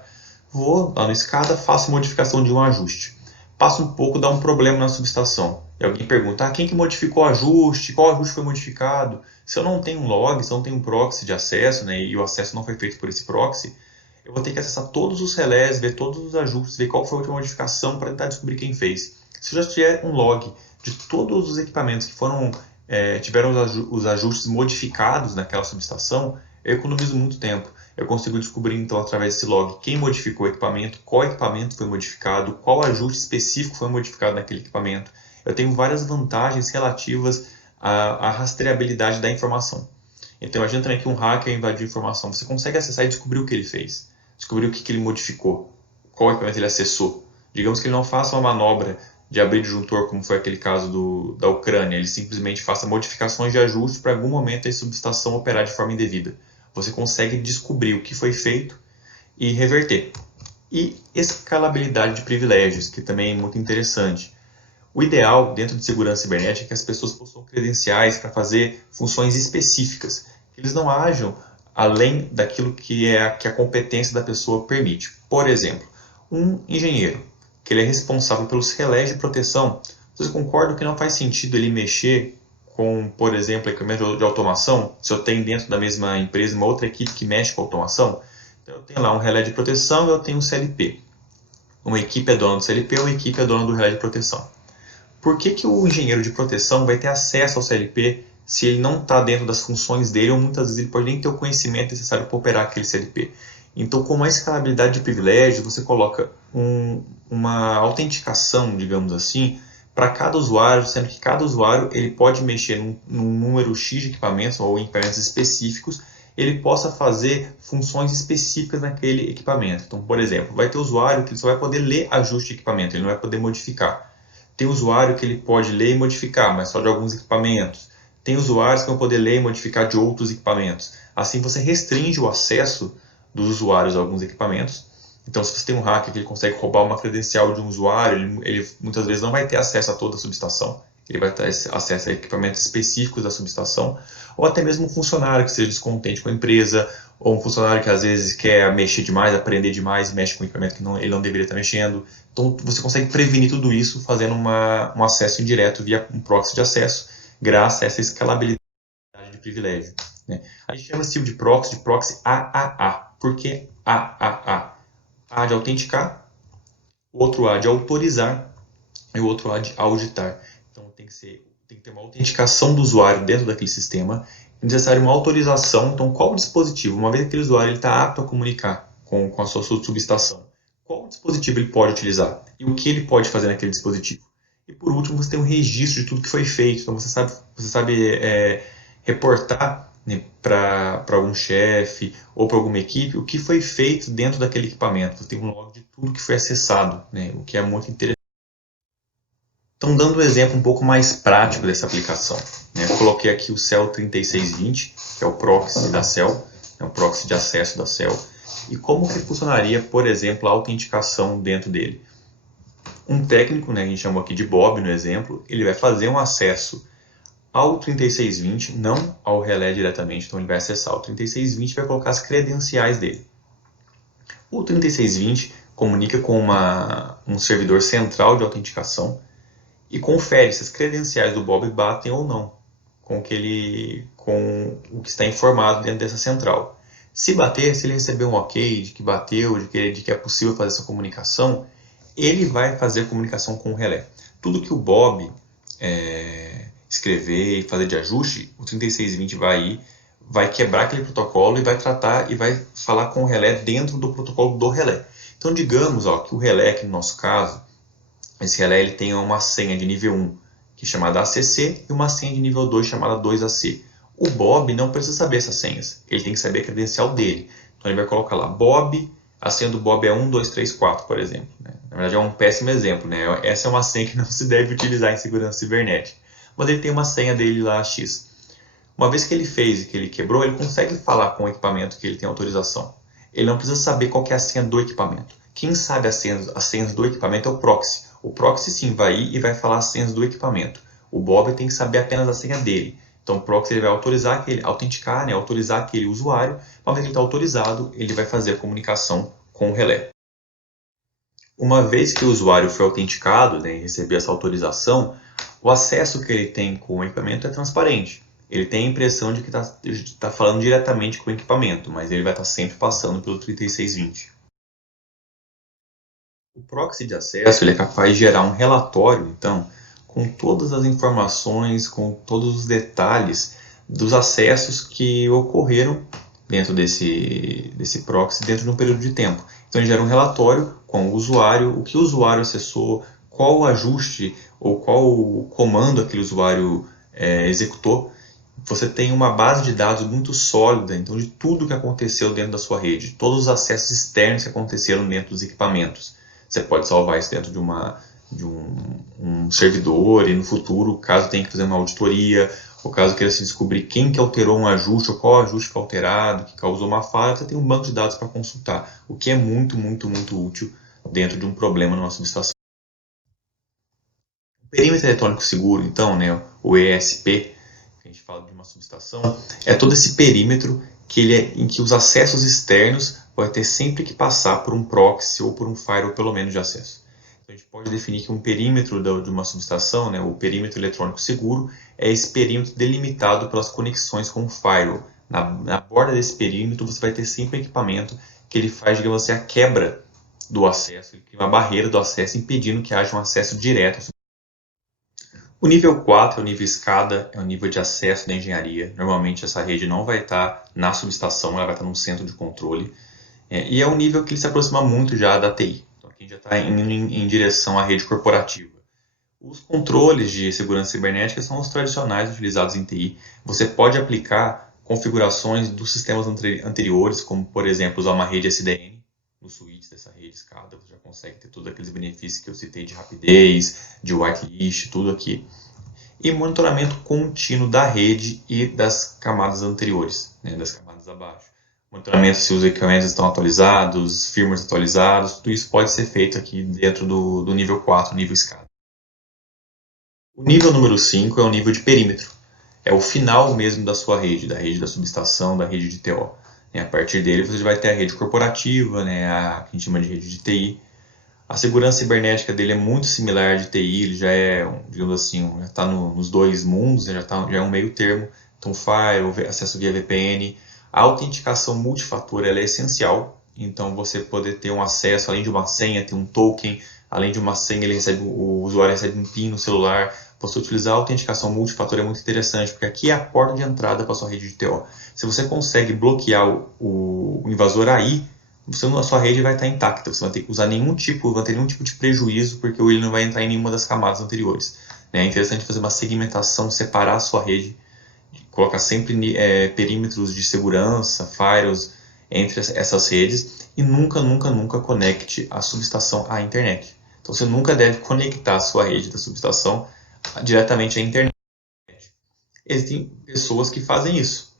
Vou lá no SCADA, faço modificação de um ajuste. Passa um pouco, dá um problema na subestação. E alguém pergunta, quem que modificou o ajuste? Qual ajuste foi modificado? Se eu não tenho um log, se eu não tenho um proxy de acesso, né, e o acesso não foi feito por esse proxy, eu vou ter que acessar todos os relés, ver todos os ajustes, ver qual foi a última modificação para tentar descobrir quem fez. Se eu já tiver um log de todos os equipamentos que tiveram os ajustes modificados naquela subestação, eu economizo muito tempo. Eu consigo descobrir, então, através desse log, quem modificou o equipamento, qual equipamento foi modificado, qual ajuste específico foi modificado naquele equipamento. Eu tenho várias vantagens relativas à rastreabilidade da informação. Então, imagina também que um hacker invadiu informação. Você consegue acessar e descobrir o que ele fez, descobrir o que ele modificou, qual equipamento ele acessou. Digamos que ele não faça uma manobra de abrir disjuntor, como foi aquele caso da Ucrânia. Ele simplesmente faça modificações de ajuste para algum momento a subestação operar de forma indevida. Você consegue descobrir o que foi feito e reverter. E escalabilidade de privilégios, que também é muito interessante. O ideal dentro de segurança cibernética é que as pessoas possuam credenciais para fazer funções específicas, que eles não ajam além daquilo que a competência da pessoa permite. Por exemplo, um engenheiro, que ele é responsável pelos relés de proteção. Vocês concordam que não faz sentido ele mexer com, por exemplo, equipamento de automação, se eu tenho dentro da mesma empresa uma outra equipe que mexe com automação? Então eu tenho lá um relé de proteção e eu tenho um CLP. Uma equipe é dona do CLP, uma equipe é dona do relé de proteção. Por que o engenheiro de proteção vai ter acesso ao CLP se ele não está dentro das funções dele, ou muitas vezes ele pode nem ter o conhecimento necessário para operar aquele CLP? Então, com uma escalabilidade de privilégios, você coloca uma autenticação, digamos assim, para cada usuário, sendo que cada usuário ele pode mexer num número X de equipamentos ou em equipamentos específicos, ele possa fazer funções específicas naquele equipamento. Então, por exemplo, vai ter usuário que ele só vai poder ler ajuste de equipamento, ele não vai poder modificar. Tem usuário que ele pode ler e modificar, mas só de alguns equipamentos. Tem usuários que vão poder ler e modificar de outros equipamentos. Assim, você restringe o acesso dos usuários a alguns equipamentos. Então, se você tem um hacker que ele consegue roubar uma credencial de um usuário, ele muitas vezes não vai ter acesso a toda a subestação. Ele vai ter acesso a equipamentos específicos da subestação, ou até mesmo um funcionário que seja descontente com a empresa, ou um funcionário que às vezes quer mexer demais, aprender demais e mexe com um equipamento que ele não deveria estar mexendo. Então, você consegue prevenir tudo isso fazendo um acesso indireto via um proxy de acesso, graças a essa escalabilidade de privilégio, né? A gente chama esse tipo de proxy AAA. Por que AAA? A de autenticar, o outro A de autorizar e o outro A de auditar. Então tem que ter uma autenticação do usuário dentro daquele sistema, é necessário uma autorização. Então, qual o dispositivo, uma vez que aquele usuário está apto a comunicar com a sua subestação, qual dispositivo ele pode utilizar e o que ele pode fazer naquele dispositivo. E por último, você tem um registro de tudo que foi feito. Então você sabe reportar, né, para algum chefe ou para alguma equipe o que foi feito dentro daquele equipamento. Você tem um log de tudo que foi acessado, né, o que é muito interessante. Então, dando um exemplo um pouco mais prático dessa aplicação, né, eu coloquei aqui o CEL 3620, que é o proxy da CEL, é o proxy de acesso da CEL, e como que funcionaria, por exemplo, a autenticação dentro dele. Um técnico, né, a gente chamou aqui de Bob no exemplo, ele vai fazer um acesso ao 3620, não ao relé diretamente, então ele vai acessar o 3620 e vai colocar as credenciais dele. O 3620 comunica com um servidor central de autenticação, e confere se as credenciais do Bob batem ou não com o que está informado dentro dessa central. Se bater, se ele receber um ok de que bateu, de que é possível fazer essa comunicação, ele vai fazer a comunicação com o relé. Tudo que o Bob escrever e fazer de ajuste, o 3620 vai quebrar aquele protocolo e vai tratar e vai falar com o relé dentro do protocolo do relé. Então, digamos que o relé, que no nosso caso, esse relé ele tem uma senha de nível 1, que é chamada ACC, e uma senha de nível 2, chamada 2AC. O Bob não precisa saber essas senhas, ele tem que saber a credencial dele. Então, ele vai colocar lá, Bob, a senha do Bob é 1, 2, 3, 4, por exemplo. Na verdade, é um péssimo exemplo. Essa é uma senha que não se deve utilizar em segurança cibernética. Mas ele tem uma senha dele lá, X. Uma vez que ele fez e que ele quebrou, ele consegue falar com o equipamento que ele tem autorização. Ele não precisa saber qual que é a senha do equipamento. Quem sabe as senhas do equipamento é o proxy. O proxy sim vai ir e vai falar as senhas do equipamento. O Bob tem que saber apenas a senha dele. Então o proxy ele vai autenticar, autorizar aquele usuário. Uma vez que ele está autorizado, ele vai fazer a comunicação com o relé. Uma vez que o usuário foi autenticado e receber essa autorização, o acesso que ele tem com o equipamento é transparente. Ele tem a impressão de que está falando diretamente com o equipamento, mas ele vai estar sempre passando pelo 3620. O proxy de acesso ele é capaz de gerar um relatório, então, com todas as informações, com todos os detalhes dos acessos que ocorreram dentro desse proxy dentro de um período de tempo. Então ele gera um relatório com o usuário, o que o usuário acessou, qual o ajuste ou qual o comando aquele usuário executou. Você tem uma base de dados muito sólida, então, de tudo que aconteceu dentro da sua rede, todos os acessos externos que aconteceram dentro dos equipamentos. Você pode salvar isso dentro de um servidor e no futuro, caso tenha que fazer uma auditoria, ou caso queira se descobrir quem que alterou um ajuste ou qual ajuste foi alterado, que causou uma falha, você tem um banco de dados para consultar, o que é muito, muito, muito útil dentro de um problema numa subestação. O perímetro eletrônico seguro, então, o ESP, que a gente fala de uma subestação, é todo esse perímetro em que os acessos externos vão ter sempre que passar por um proxy ou por um firewall, pelo menos, de acesso. Então, a gente pode definir que um perímetro de uma subestação, o perímetro eletrônico seguro, é esse perímetro delimitado pelas conexões com o firewall. Na borda desse perímetro, você vai ter sempre equipamento que ele faz, digamos assim, a quebra do acesso, ele cria uma barreira do acesso, impedindo que haja um acesso direto. O nível 4 é o nível escada, é o nível de acesso da engenharia. Normalmente essa rede não vai estar na subestação, ela vai estar num centro de controle. E é um nível que ele se aproxima muito já da TI. Então aqui a gente já está indo em direção à rede corporativa. Os controles de segurança cibernética são os tradicionais utilizados em TI. Você pode aplicar configurações dos sistemas anteriores, como por exemplo usar uma rede SDN no switch dessa rede escada, você já consegue ter todos aqueles benefícios que eu citei de rapidez, de whitelist, tudo aqui. E monitoramento contínuo da rede e das camadas anteriores, das camadas abaixo. Monitoramento se os equipamentos estão atualizados, firmwares atualizados, tudo isso pode ser feito aqui dentro do nível 4, nível escada. O nível número 5 é o nível de perímetro. É o final mesmo da sua rede, da rede da subestação, da rede de TO. A partir dele você vai ter a rede corporativa, a que a gente chama de rede de TI. A segurança cibernética dele é muito similar de TI, ele já é, digamos assim, já está nos dois mundos, já é um meio termo. Então, firewall, acesso via VPN. A autenticação multifator ela é essencial, então você poder ter um acesso, além de uma senha, ter um token, além de uma senha, o usuário recebe um PIN no celular. Você utilizar a autenticação multifator é muito interessante, porque aqui é a porta de entrada para a sua rede de TO. Se você consegue bloquear o invasor aí, a sua rede vai estar intacta. Você não vai ter que usar nenhum tipo de prejuízo, porque ele não vai entrar em nenhuma das camadas anteriores. É interessante fazer uma segmentação, separar a sua rede, colocar sempre perímetros de segurança, firewalls entre essas redes e nunca, nunca, nunca conecte a subestação à internet. Então você nunca deve conectar a sua rede da subestação diretamente à internet. Existem pessoas que fazem isso.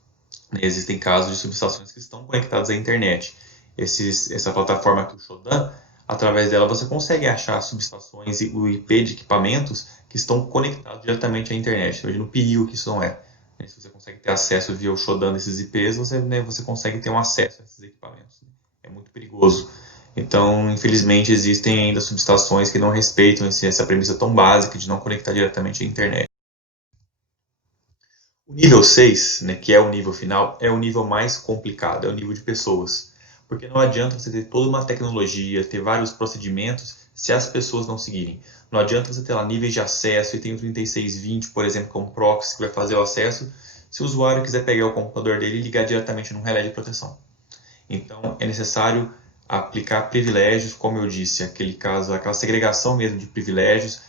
Existem casos de subestações que estão conectadas à internet. Essa plataforma aqui, o Shodan, através dela você consegue achar subestações e o IP de equipamentos que estão conectados diretamente à internet. Imagina o perigo que isso não é. Se você consegue ter acesso via o Shodan desses IPs, você consegue ter um acesso a esses equipamentos. É muito perigoso. Então, infelizmente, existem ainda subestações que não respeitam essa premissa tão básica de não conectar diretamente à internet. O nível 6, né, que é o nível final, é o nível mais complicado, é o nível de pessoas. Porque não adianta você ter toda uma tecnologia, ter vários procedimentos, se as pessoas não seguirem. Não adianta você ter lá níveis de acesso e tem o 3620, por exemplo, como proxy que vai fazer o acesso, se o usuário quiser pegar o computador dele e ligar diretamente num relé de proteção. Então, é necessário aplicar privilégios, como eu disse, aquele caso, aquela segregação mesmo de privilégios.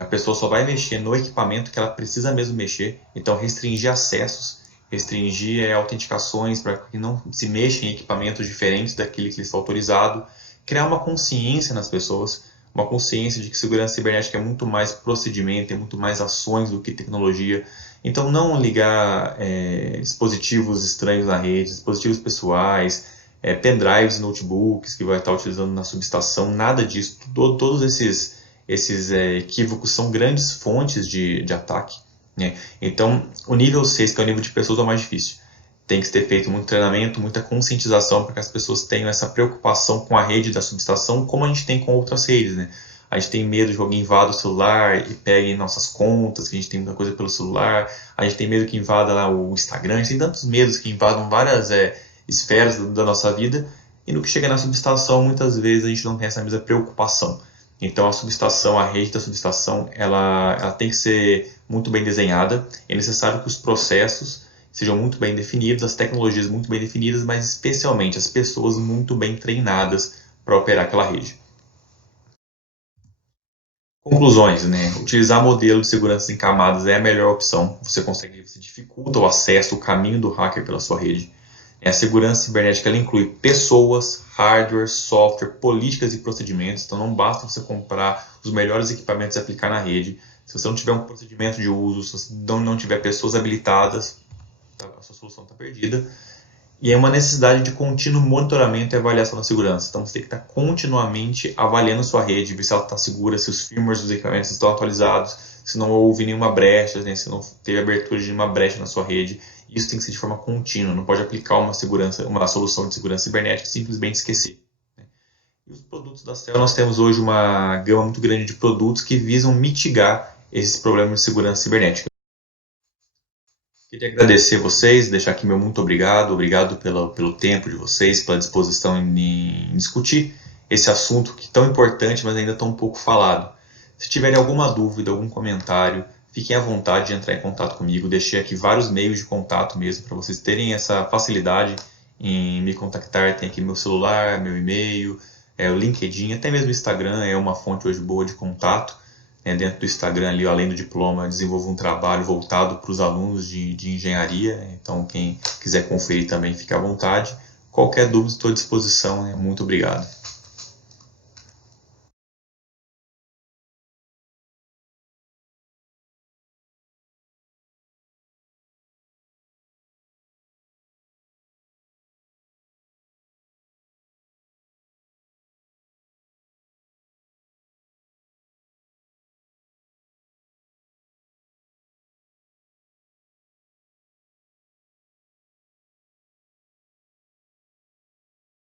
A pessoa só vai mexer no equipamento que ela precisa mesmo mexer. Então, restringir acessos, restringir autenticações para que não se mexa em equipamentos diferentes daquele que está autorizado. Criar uma consciência nas pessoas, uma consciência de que segurança cibernética é muito mais procedimento, é muito mais ações do que tecnologia. Então, não ligar dispositivos estranhos na rede, dispositivos pessoais, pendrives, notebooks que vai estar utilizando na subestação, nada disso. Todos esses equívocos são grandes fontes de ataque. Né? Então, o nível 6, que é o nível de pessoas, é o mais difícil. Tem que ter feito muito treinamento, muita conscientização para que as pessoas tenham essa preocupação com a rede da subestação, como a gente tem com outras redes. Né? A gente tem medo de alguém invada o celular e pegue nossas contas, que a gente tem muita coisa pelo celular. A gente tem medo que invada lá o Instagram. A gente tem tantos medos que invadam várias esferas da nossa vida. E no que chega na subestação, muitas vezes a gente não tem essa mesma preocupação. Então a subestação, a rede da subestação, ela tem que ser muito bem desenhada. É necessário que os processos sejam muito bem definidos, as tecnologias muito bem definidas, mas especialmente as pessoas muito bem treinadas para operar aquela rede. Conclusões, né? Utilizar modelo de segurança em camadas é a melhor opção. Você dificulta o acesso, o caminho do hacker pela sua rede. A segurança cibernética ela inclui pessoas, hardware, software, políticas e procedimentos. Então não basta você comprar os melhores equipamentos e aplicar na rede. Se você não tiver um procedimento de uso, se você não tiver pessoas habilitadas, a sua solução está perdida. E é uma necessidade de contínuo monitoramento e avaliação da segurança. Então você tem que estar continuamente avaliando sua rede, ver se ela está segura, se os firmwares dos equipamentos estão atualizados, se não houve nenhuma brecha, né, se não teve abertura de nenhuma brecha na sua rede. Isso tem que ser de forma contínua, não pode aplicar uma solução de segurança cibernética e simplesmente esquecer. E os produtos da Cell, nós temos hoje uma gama muito grande de produtos que visam mitigar esses problemas de segurança cibernética. Queria agradecer vocês, deixar aqui meu muito obrigado, pelo tempo de vocês, pela disposição em discutir esse assunto que é tão importante, mas ainda tão pouco falado. Se tiverem alguma dúvida, algum comentário, fiquem à vontade de entrar em contato comigo. Deixei aqui vários meios de contato mesmo, para vocês terem essa facilidade em me contactar. Tem aqui meu celular, meu e-mail, o LinkedIn, até mesmo o Instagram é uma fonte hoje boa de contato. Dentro do Instagram, ali, além do diploma, desenvolvo um trabalho voltado para os alunos de engenharia. Então, quem quiser conferir também, fique à vontade. Qualquer dúvida, estou à disposição. Muito obrigado.